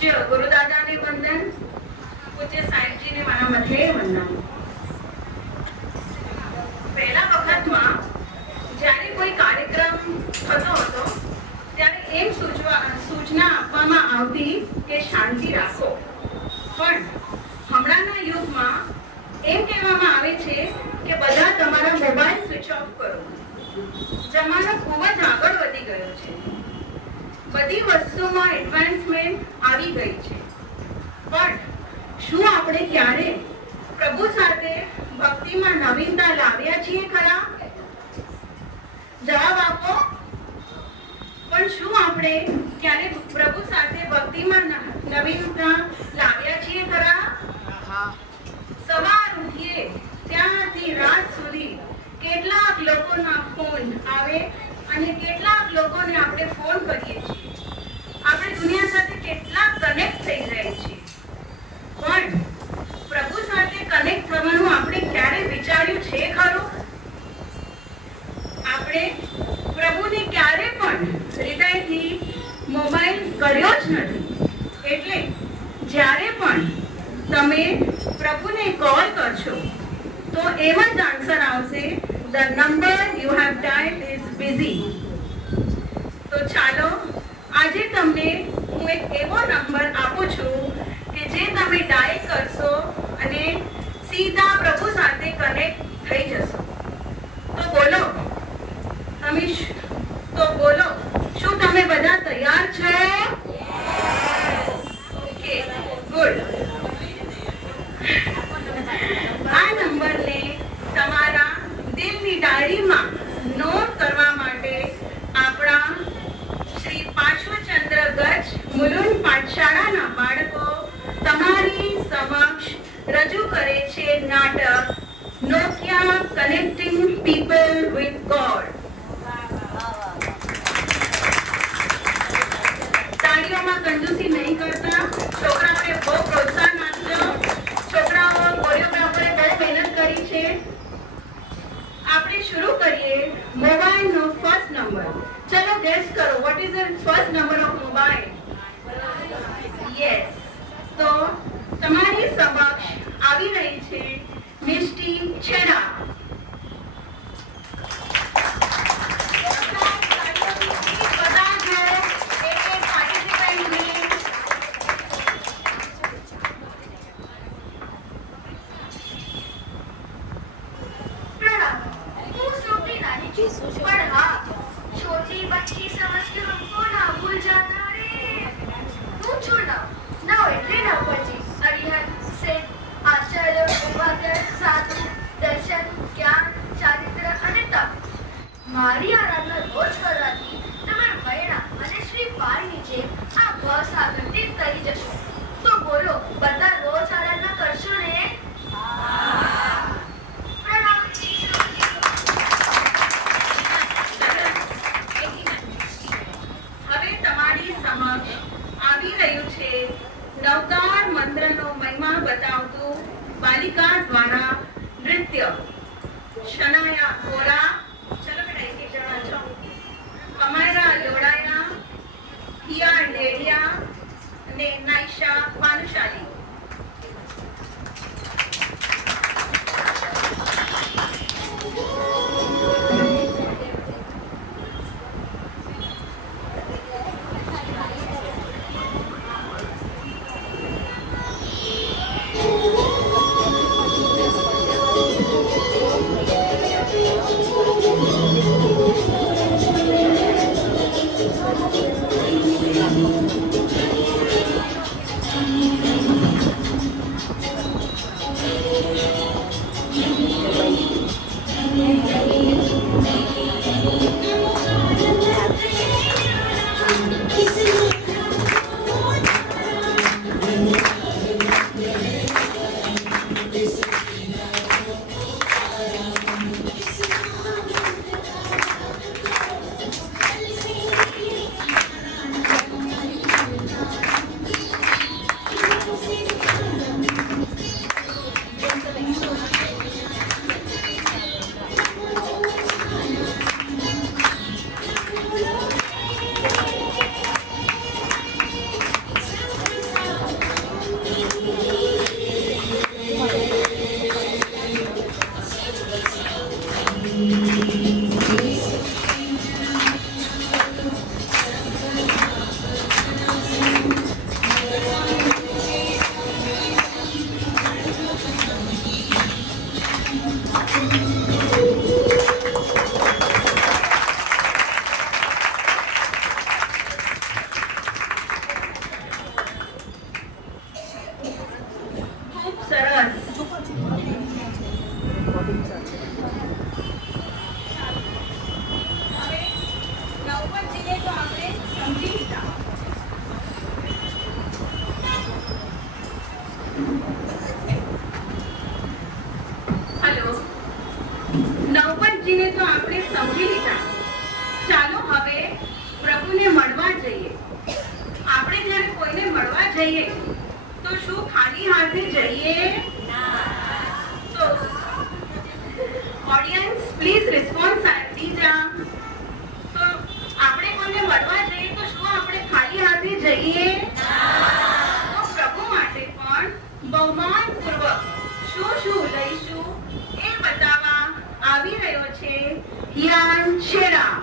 પૂજ્ય ગુરુદાદાને વંદન, પૂજ્ય સાહેબજીને મારા મથે વંદન. પહેલા વખતમાં જ્યારે કોઈ કાર્યક્રમ થતો હતો ત્યારે એમ સૂચના આપવામાં આવતી કે શાંતિ રાખો, પણ હમણાંના યુગમાં એમ કહેવામાં આવે છે કે બધા તમારા મોબાઈલ સ્વિચ ઓફ કરો. જમાનો ખૂબ જ આગળ વધી ગયો છે, બધી વસ્તુમાં એડવાન્સમેન્ટ આવી ગઈ છે, પણ શું આપણે ક્યારે પ્રભુ સાથે ભક્તિમાં નવીનતા લાવ્યા છીએ ખરા? જવાબ આપો. પણ શું આપણે ક્યારે પ્રભુ સાથે ભક્તિમાં નવીનતા લાવ્યા છીએ ખરા? સવાર ઉઠીએ ત્યાંથી રાત સુધી કેટલાક લોકોના ફોન આવે અને કેટલાક લોકોને આપણે ફોન કરીએ છીએ. આપણે દુનિયા સાથે કેટલા કનેક્ટ થઈ જાય છે, પણ પ્રભુ સાથે કનેક્ટ થવાનું આપણે ક્યારે વિચાર્યું છે ખરું? આપણે પ્રભુને ક્યારે પણ હૃદયથી મોબાઈલ કર્યો જ નથી. એટલે જ્યારે પણ તમે પ્રભુને કોલ કરશો તો એમ જ આન્સર આવશે, the number you have dialled is busy. તો ચાલો આજે તમને હું એક એવો નંબર આપું છું કે જે તમે ડાયલ કરશો અને સીધા પ્રભુ સાથે કનેક્ટ થઈ જશો. તો બોલો શું તમે બધા તૈયાર છો? Okay, good. આ નંબરને તમારા દિલની ડાયરીમાં નોટ કરવા માટે આપણા શ્રી પાર્શ્વચંદ્ર ગજ મુલુંડ પાઠશાળાના બાળકો તમારી સમક્ષ રજૂ કરે છે નાટક Nokia connecting people with God. તાળીઓમાં કંજૂસી નહીં કરતા, છોકરાઓને બહુ પ્રોત્સાહન આપજો. છોકરાઓ કોરિયોગ્રાફરે બહુ મહેનત કરી છે. આપણે શરૂ કરીએ મોબાઈલનો ફર્સ્ટ નંબર. ચલો ગેસ કરો, what is the first number of mobile? Yes, તો તમારી સમક્ષ આવી રહી છે મિસ્ટી છેડા. મારી આરાધના રોજ કરવાથી તમે વૈણા અને શ્રી પારની જેમ આ ભવસાગરથી તરી જશો. તો બોલો, બધા રોજ આરાધના કરશો ને? હવે તમારી સમક્ષ આવી રહ્યું છે નવકાર મંત્રનો મહિમા બતાવતું બાલિકા દ્વારા નૃત્ય. શનાયા ગોરા, ચલો બેટા એક એક જણા છો. અમાયરા લોડાયા, હિયા ડેડિયા અને નાઈશા ભાનુશાલી. જઈએ તો શું ખાલી હાથે જઈએ? તો ઓડિયન્સ પ્લીઝ રિસ્પોન્સ દીજા. તો આપણે કોઈને મળવા જઈએ તો શું આપણે ખાલી હાથે જઈએ? તો પ્રભુ માટે પણ બહુમાનપૂર્વક શું શું લઈશું એ બતાવવા આવી રહ્યો છે હિયાન શેરા.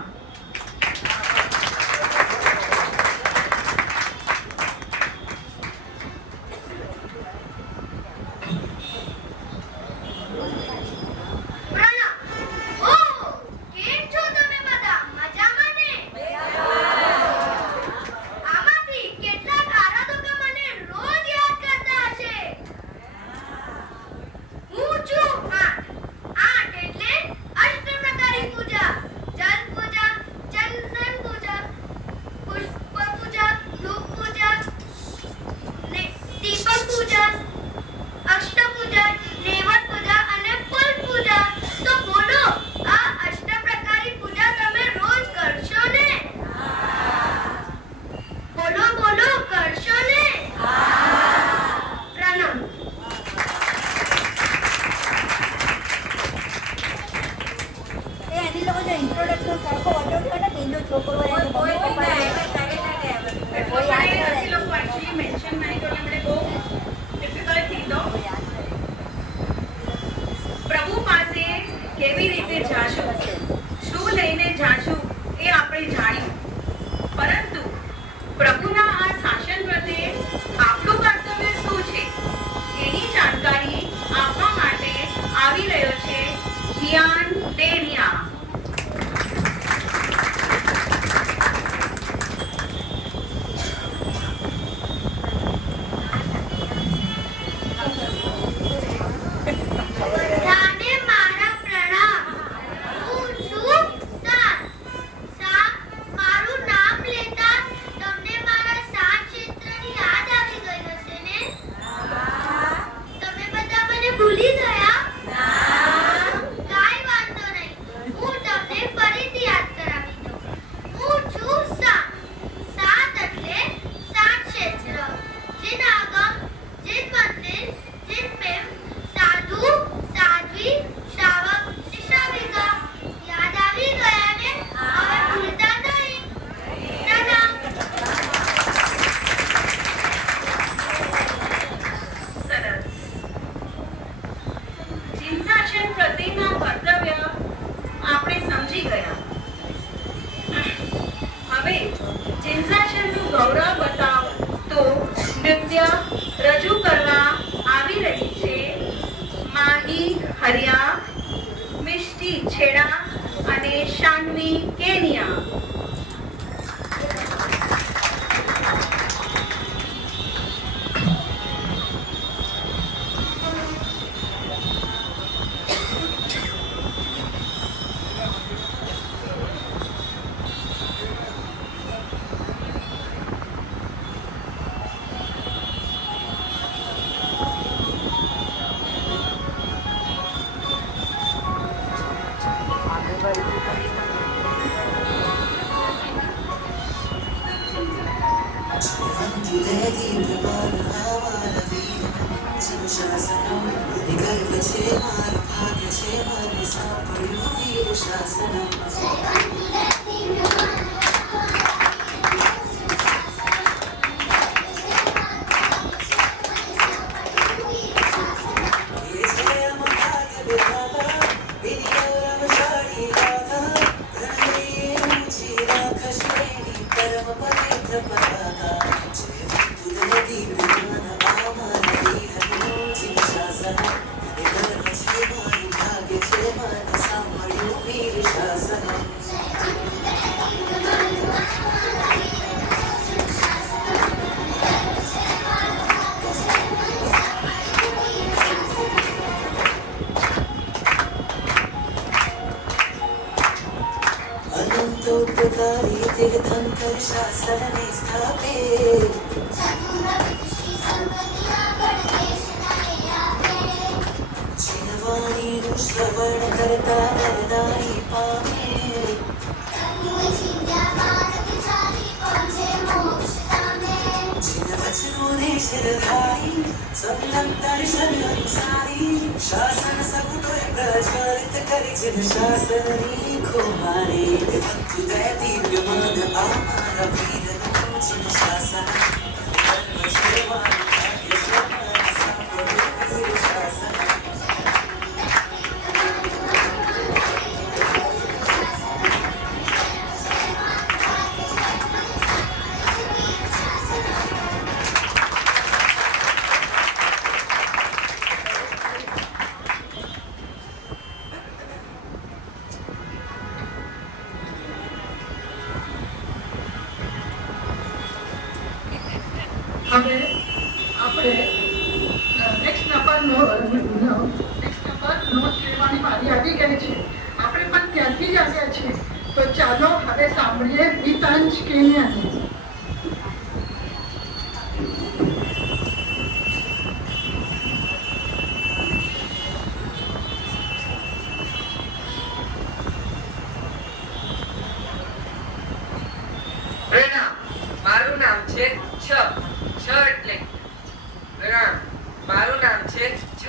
પ્રભુ પાસે કેવી રીતે જાશું, શું લઈને જાશું એ આપણે જાણ્યું, પરંતુ પ્રભુના આ શાસન પ્રત્યે આપણું કર્તવ્ય શું છે એની જાણકારી આપવા માટે આવી રહ્યો છે હિયાન ડેનિયા. રજૂ કરવા આવી રહી છે માહી હરિયા, મિષ્ટી છેડા અને શાનવી કેનિયા. तीर्थंकर शासने स्थापे छिनवाणी श्रवण करता वरदाई पामे जिन वचनों ने निर्धारी समनंतर अनुसारी शासन सब तो प्रज्वलित करी जिन शासनी को मारे उदय दीप्यमान आमार वीर जिन शासन धर्म सेवा वीर शासन હવે આપણે નેક્સ્ટ નંબર નોટ લેવાની વારી આવી ગઈ છે. આપણે પણ ત્યાંથી જ આવ્યા છીએ, તો ચાલો હવે સાંભળીએ ગીતાંજ કેન્યાની. પ્રણામ. મારું નામ છે છ એટલે પ્રણામ. મારું નામ છે છ.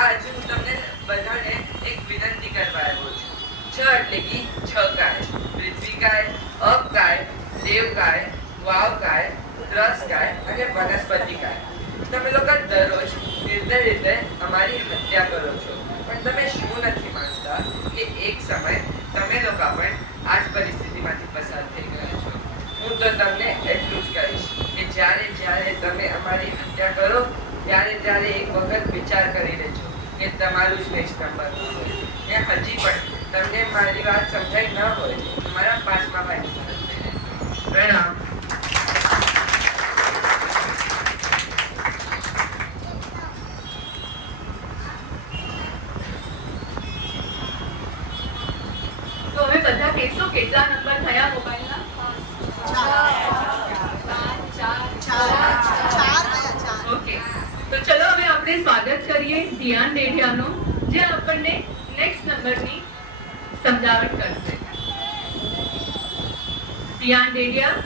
આજ હું તમને બધાને એક વિનંતી કરવા આવ્યો છું. છ એટલે કે છ ગાય: પૃથ્વી ગાય, અપ ગાય, દેવ ગાય, વાવ ગાય, રસ ગાય અને વનસ્પતિ ગાય. તમે લોકો દરરોજ નિર્દય રીતે અમારી હત્યા કરો છો, પણ તમે શું નથી માનતા કે એક સમય તમે લોકો પણ આ જ પરિસ્થિતિમાંથી પસાર થઈ ગયા છો. હું તો તમને એટલું જ કહીશ કે જ્યારે જ્યારે તમે અમારી હત્યા કરો ત્યારે એક વખત વિચાર કરી લેજો કે તમારું જ નેક્સ્ટ નંબર ન હોય. એ હજી પણ તમને મારી વાત સમજાઈ ન હોય તો મારા 5મા ભાઈની મદદ લઈને. પ્રણામ. તો હવે બધા કહેશો કેટલા નંબર થયા મોબાઈલના? ઓકે, તો ચલો હવે આપણે સ્વાગત કરીએ ધ્યાન ડેઢિયાનો, જે આપણને નેક્સ્ટ નંબરની સમજાવટ કરશે. ધ્યાન ડેઢિયા.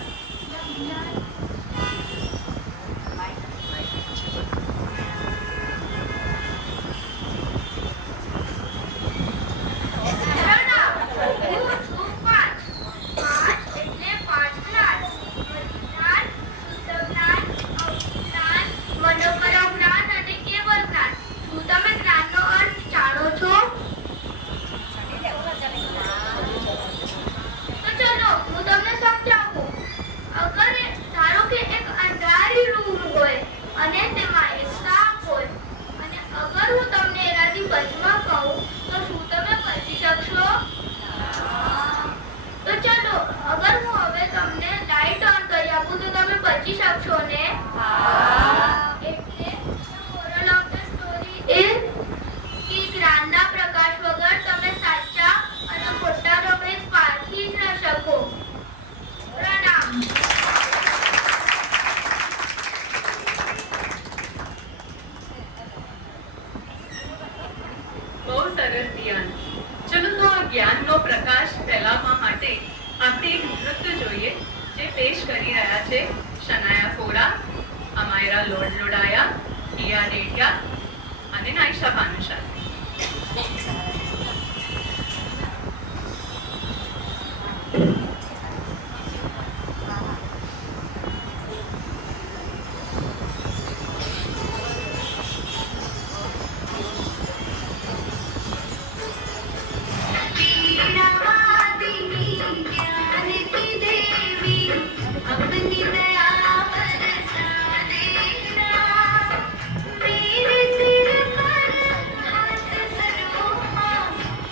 બહુ સરસ ધ્યાન. ચલો તો આ જ્ઞાનનો પ્રકાશ ફેલાવવા માટે આપણે એક નૃત્ય જોઈએ, જે પેશ કરી રહ્યા છે શનાયા ફોડા, અમાયરા લોડાયા, હિયા ડેઢિયા અને નાઈશા ભાનુશાલી.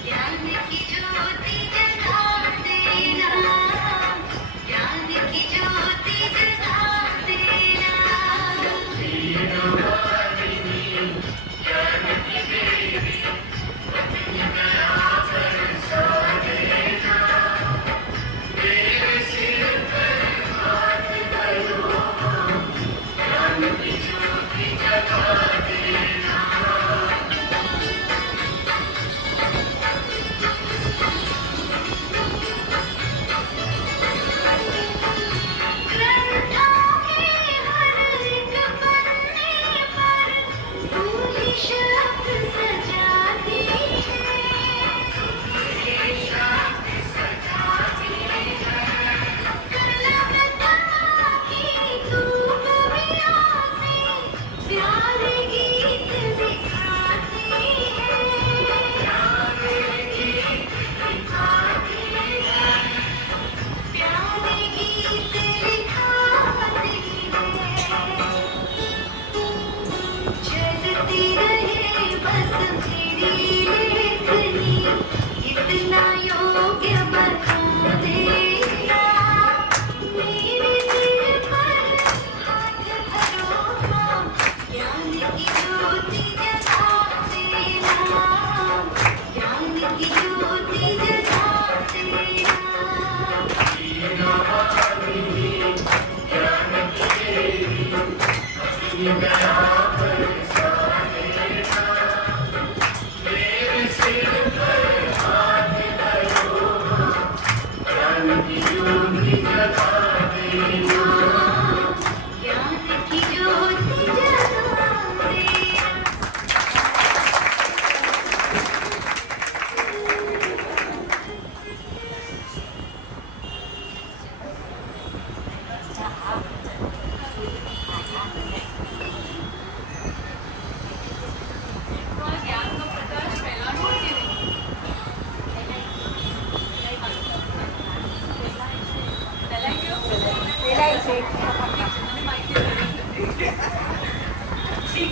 ज्ञान की ज्योति जगा देना। ઠીક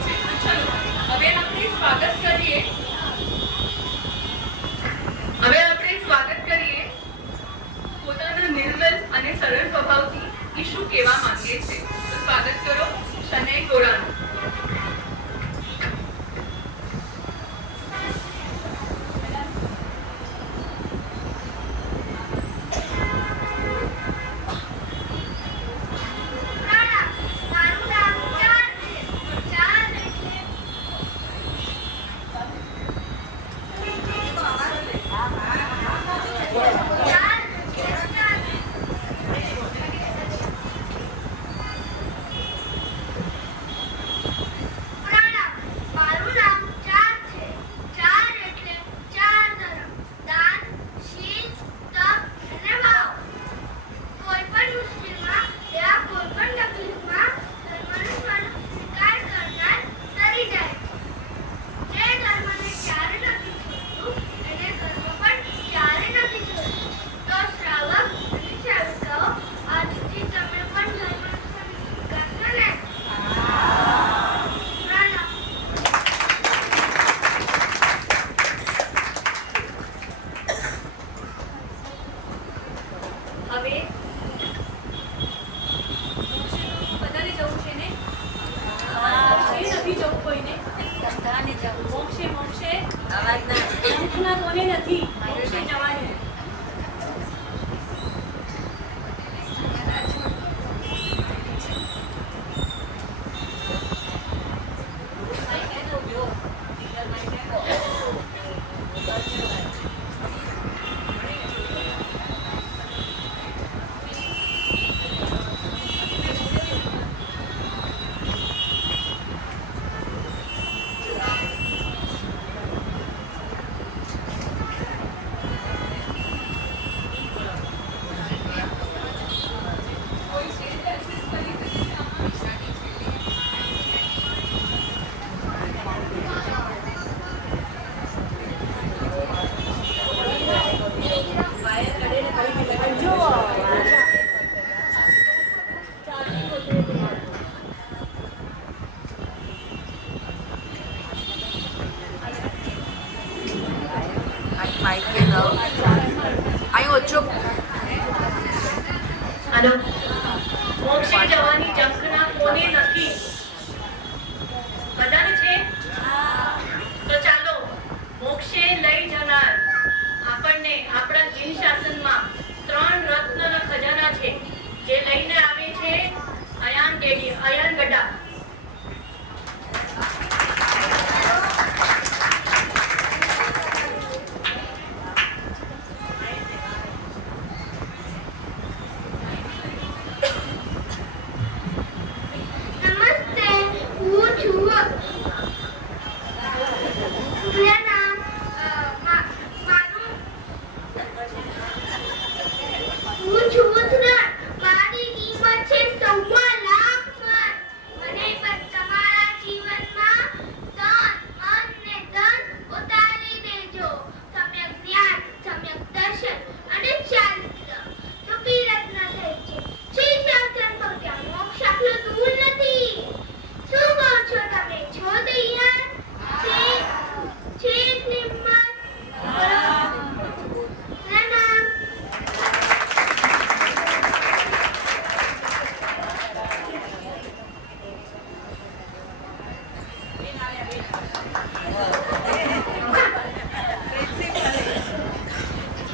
છે તો ચલો હવે આપણે સ્વાગત કરીએ પોતાના નિર્મલ અને સરળ સ્વભાવથી એ શું કહેવા માંગે છે. તો સ્વાગત કરો શનૈ ગોરાનું. મારું નામ ચાર છે. ચાર એટલે ચાર પ્રણામ. મારું નામ ચાર છે. ચાર એટલે ચાર ધર્મ. દાન, શીલ, તપ અને ભાવ. કોઈ પણ મુશ્કેલીમાં યા કોઈ પણ તકલીફમાં ધર્મનો સ્વીકાર કરનાર તરી જાય. જે ધર્મને ક્યારે નથી છોડતું એને ધર્મ પણ ક્યારે નથી છોડતું. તો શ્રાવક અને શ્રાવિકાઓ આજથી તમે પણ ધર્મનો સ્વીકાર કરશો ને? પ્રણામ. હવે બધાને જવું છે ને? નથી જવું કોઈને? મોક્ષે મુખના કોને નથી મોક્ષે જવાની. હાલો. મોક્ષે જવાની ઝંખના કોને નથી? બધાને છે? તો ચાલો મોક્ષે લઈ જનાર આપણને આપણા જીન શાસનમાં 3 રત્નના ખજાના છે જે લઈને આવે છે અયાન ગડા. નમસ્તે, હું છું. મેરા નામ મારું હું છું સુરત. મારી કિંમત છે 1.25 લાખ મણ. મને પણ તમારા જીવનમાં તન, મન ને ધન ઉતારી દેજો. સમ્યક જ્ઞાન, સમ્યક દર્શન અને ચારિત્ર રૂપી રત્ન થઈ છે. શ્રી શાસ્ત્ર તો ત્યાં મોક્ષ આટલો દૂર નથી. શું કહો છો તમે? છો તૈયાર? છે એટલી હિંમત? પ્રણામ.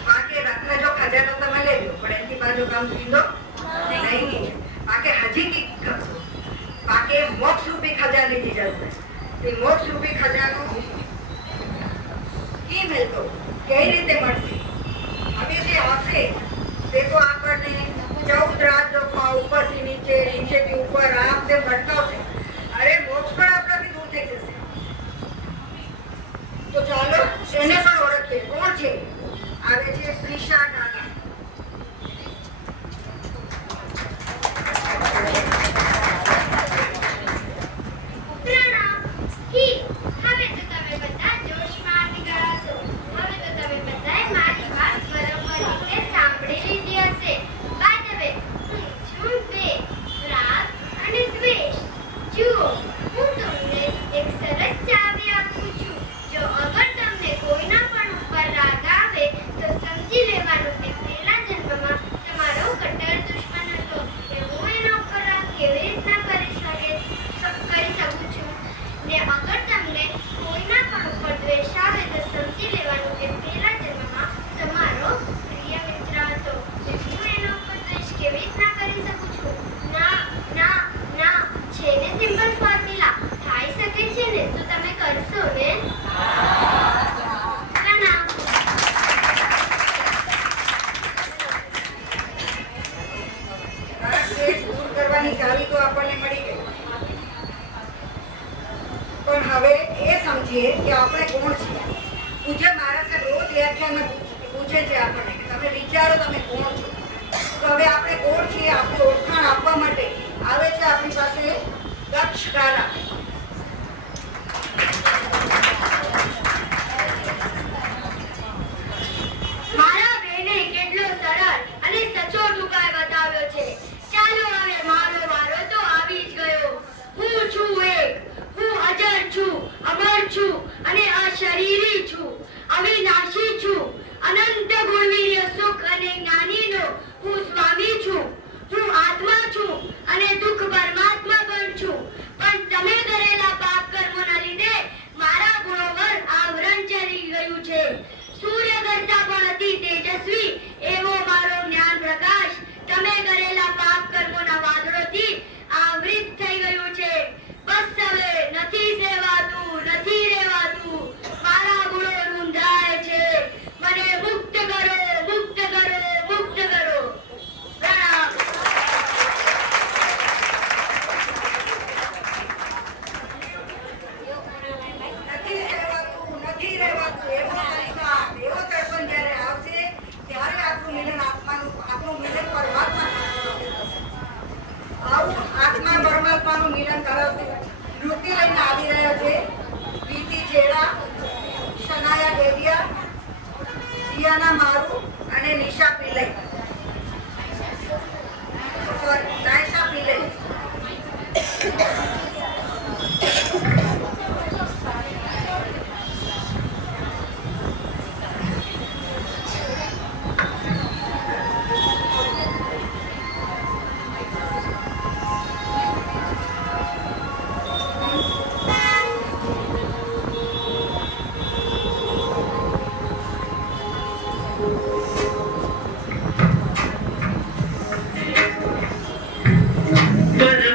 બાકી રાત્રે જો ખજાનો તમે લેજો પણ એની બાજુ કામ લીધો નહીં. બાકી હજી કંઈક કરશો. બાકી મોક્ષ રૂપી ખજાની જરૂર એ મોક્ષ રૂપી ખજાનો કી મળતો કઈ રીતે મળશે હવે જે હશે તે તો આપણને 14 રાત ઉપરથી નીચે નીચેથી ઉપર આમ તેમ ભટકાવશે અરે મોક્ષ પણ આપણાથી દૂર થઈ જશે તો ચાલો એને પણ ઓળખીએ કોણ છે આવે છે ત્રિષા નાના ચાવી તો આપણને મળી ગઈ પણ હવે એ સમજીએ કે આપણે કોણ છીએ પૂજ્ય મહારાજ રોજ વ્યાખ્યાનમાં પૂછે છે આપણને તમે વિચારો તમે કોણ છો તો હવે આપણે કોણ છીએ આપણી ઓળખાણ આપવા માટે આવે છે આપણી પાસે દક્ષ કાલા મારા બેને કેટલો સરળ અને સચોટ ઉપાય બતાવ્યો છે ચાલો હવે મારો વારો તો આવી જ ગયો હું છું એક હું અજર છું અમર છું અને અશરીરી છું અવિનાશી છું અનંત ગુણવીર્ય સુખ અને જ્ઞાનીનો હું સ્વામી છું હું આત્મા છું અને દુઃખ પરમાત્મા પણ છું પણ તમે કરેલા પાપ કર્મોના લીધે મારા ગુણો પર આવરણ ચડી ગયું છે સૂર્ય કરતા પણ અતિ તેજસ્વી એવો મારો જ્ઞાન પ્રકાશ તમે કરેલા પાપ કર્મોના વાદળોથી આવૃત થઈ ગયું છે બસ હવે નથી સેવાતું નથી રહેવાતું મારા ગુણો રૂંધાય છે મને મુક્ત કરો મુક્ત કરો મુક્ત કરો પ્રણામ નથી રહેવાતું એવો સંસાર એવો તડપણ જ્યારે આવશે ત્યારે આપણું મિલન આપણું મિલન પરમાત્મા આવું આત્મા પરમાત્માનું મિલન કરાવશે વૃત્તિ લઈને આવી રહ્યા છે પ્રીતિ ચેડા શનાયા ડેડિયા દિયાના મારુ અને નિશા પિલ્લઈ સોરી નાયશા પિલ્લઈ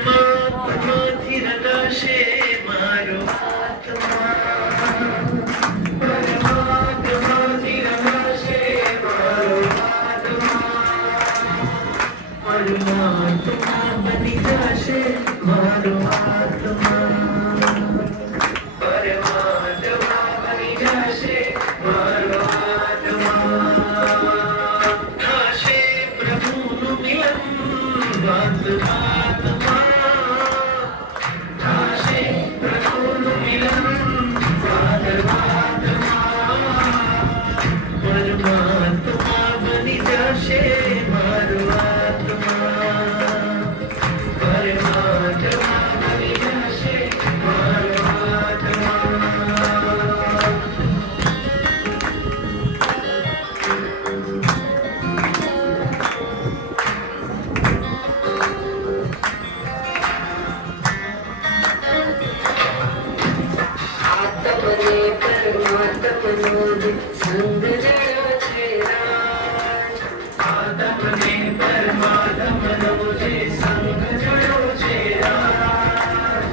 પરમાત્માથી રચાશે મારો આત્મા પરમાત્માથી રચાશે મારો આત્મા પરમાત્મા બની જશે મારો આત્મા પરમાત્મા બની જશે મારો આત્મા થશે પ્રભુનું મિલન વાત પરમાત્મા બની જશે મારો આત્મા પરમાત્મા બની જશે મારો આત્મા આત્મને પરમાત્મનો સંગ જયો છે રાજ આત્મને પરમાત્મનો જે સંગ જયો છે રાજ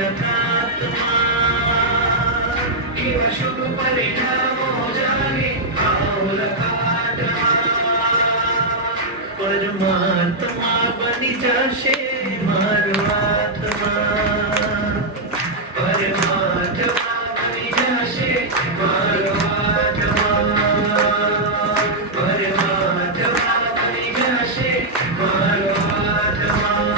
લખાતમાં કેવા શુભ પરિણામો જાગે ભાવ લખાતમાં પરમાત્મા બની જશે મારો આત્મા પરમાત્મા બની જશે મારો આત્મા પરમાત્મા બની જશે મારો આત્મા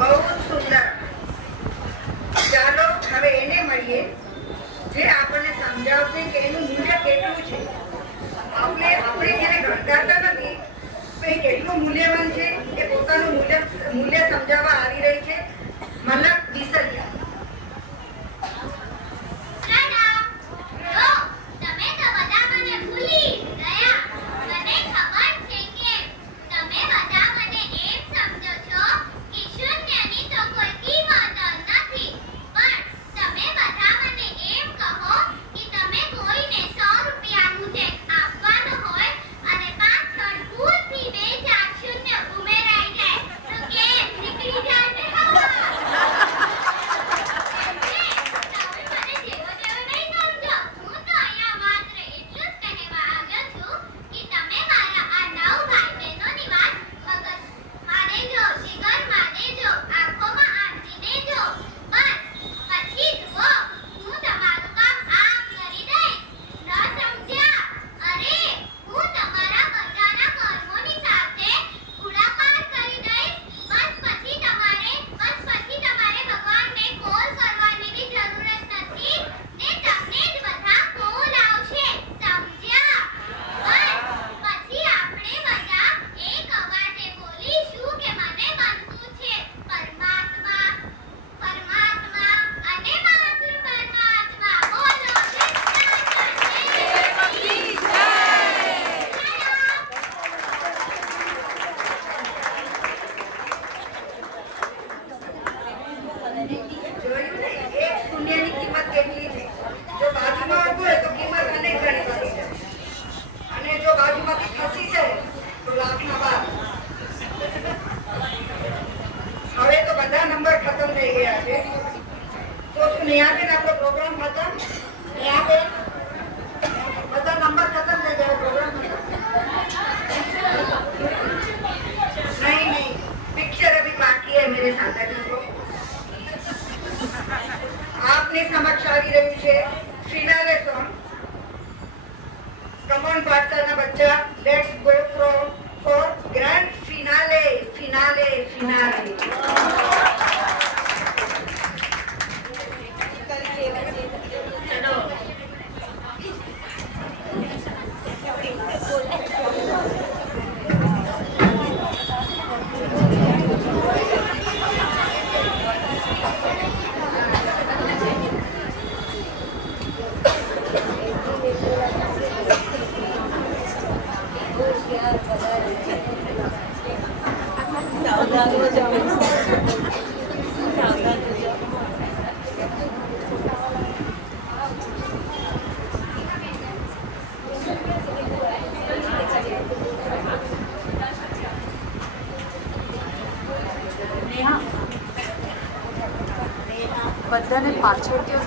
બહુ સુંદર. ચાલો હવે એને મળીએ જે આપણને સમજાવશે કે એનું મૂલ્ય કેટલું છે. આપણે જ્યારે ગણકારતા નથી તો એ કેટલું મૂલ્યવાન છે એ પોતાનું મૂલ્ય સમજાવવા આવી રહી છે મલક વિસરિયા. આપની સમક્ષ આવી રહ્યું છે ફિનાલે સોંગ. કમોન પાઠશાળાના બચ્ચા, let's go for grand finale finale finale. બધાને પાછળથી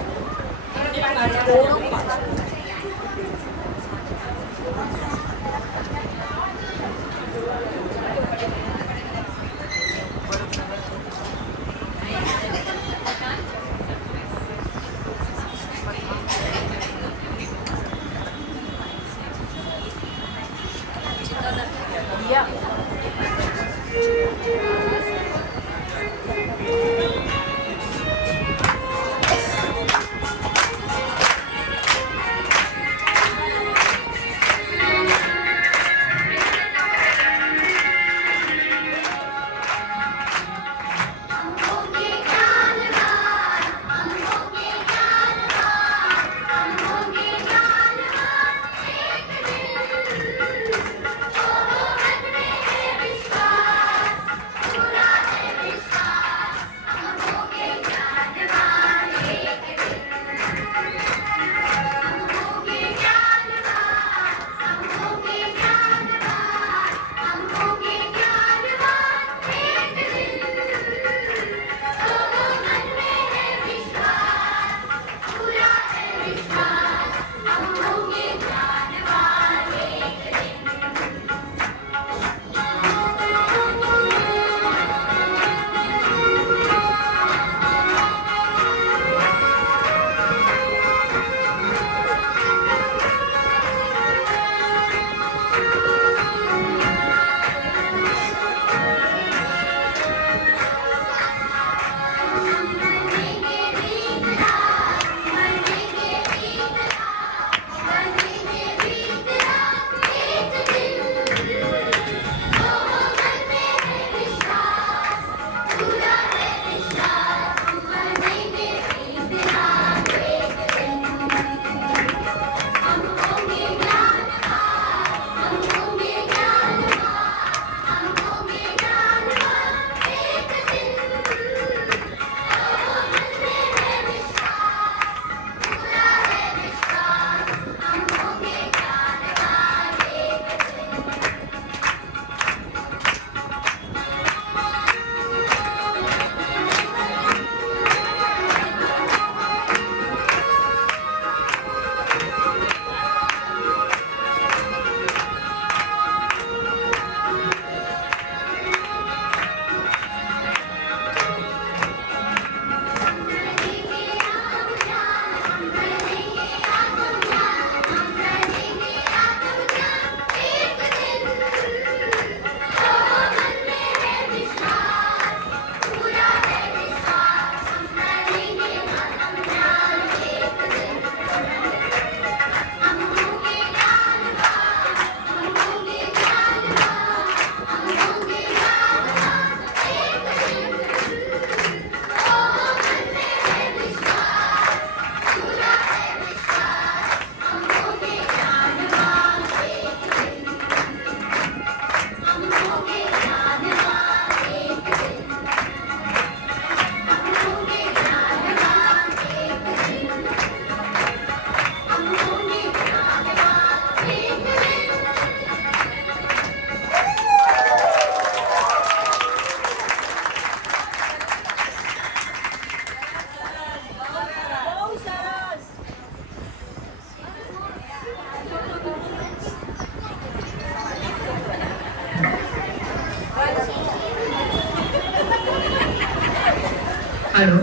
હાલો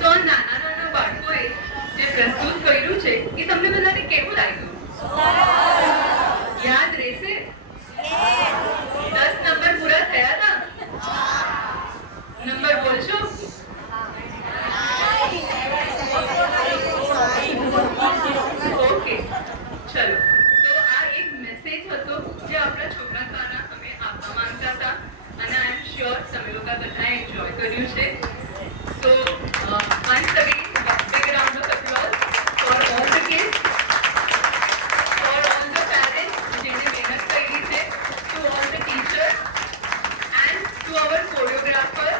તો આ નાના નાના બાળકોએ જે પ્રસ્તુત કર્યું છે એ તમને બધાને કેવું લાગ્યું? યાદ રહેશે? 10 નંબર પૂરા થયા હતા? નંબર બોલશો? ઓકે, ચલો. તો આ એક મેસેજ હતો જે આપણા છોકરા દ્વારા અમે આપવા માંગતા હતા અને આઈ એમ શ્યોર તમે લોકો બધાએ એન્જોય કર્યું છે. So, once again, big round of applause for all the kids, for all the parents જેને મહેનત કરી છે, to all the teachers and to our choreographer,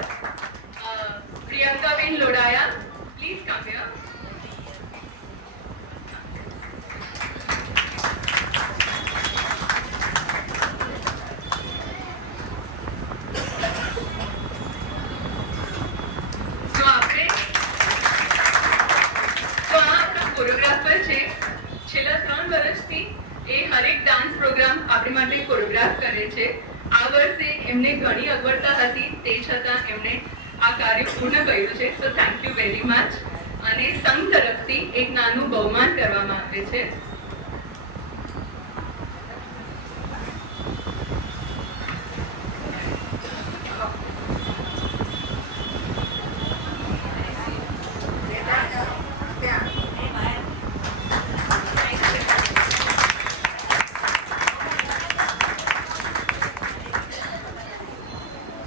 Priyanka Ben Lodaya. Please come here. Choreographer છે. છેલ્લા 3 વર્ષથી એ હરેક ડાન્સ પ્રોગ્રામ આપણી માટે કોરિયોગ્રાફ કરે છે. આ વર્ષે એમને ઘણી અગવડતા હતી, તે છતાં એમણે આ કાર્ય પૂર્ણ કર્યું છે. So thank you very much. અને સંઘ તરફથી એક નાનું બહુમાન કરવામાં આવે છે.